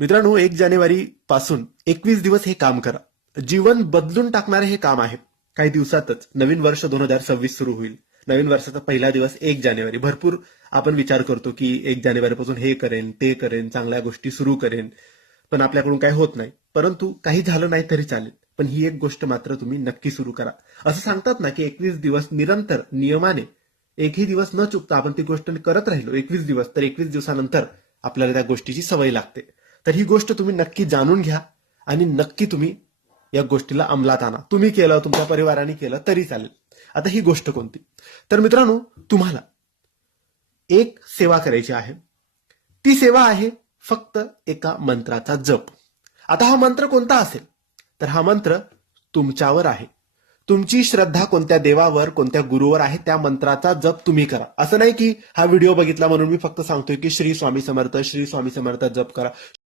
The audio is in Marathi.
मित्रांनो, 1 जानेवारी पासून 21 दिवस हे काम करा. जीवन बदलून टाकणारे हे काम आहे. काही दिवसातच नवीन वर्ष 2026 सुरू होईल. नवीन वर्षाचा पहिला दिवस 1 जानेवारी. भरपूर आपण विचार करतो की 1 जानेवारी पासून हे करेन, ते करेन, चांगल्या गोष्टी सुरू करेन, पण आपल्याकडून काही होत नाही. परंतु काही झालं नाही तरी चालेल, पण ही एक गोष्ट मात्र तुम्ही नक्की सुरू करा. असं सांगतात ना की 21 दिवस निरंतर नियमाने एकही दिवस न चुकता आपण ती गोष्ट करत राहिलो 21 दिवस, तर 21 दिवसानंतर आपल्याला त्या गोष्टीची सवय लागते. तर ही गोष्ट तुम्ही नक्की जाणून घ्या आणि नक्की तुम्ही या गोष्टीला अंमलात आणा. तुम्ही केलं, तुमच्या परिवाराने केलं तरी चालेल. आता ही गोष्ट कोणती? तर मित्रांनो, तुम्हाला एक सेवा करायची आहे. ती सेवा आहे फक्त एका मंत्राचा जप. आता हा मंत्र कोणता असेल? तर हा मंत्र तुमच्यावर आहे. तुमची श्रद्धा कोणत्या देवावर, कोणत्या गुरुवर आहे, त्या मंत्राचा जप तुम्ही करा. असं नाही की हा व्हिडिओ बघितला म्हणून मी फक्त सांगतोय की श्री स्वामी समर्थ, श्री स्वामी समर्थ जप करा.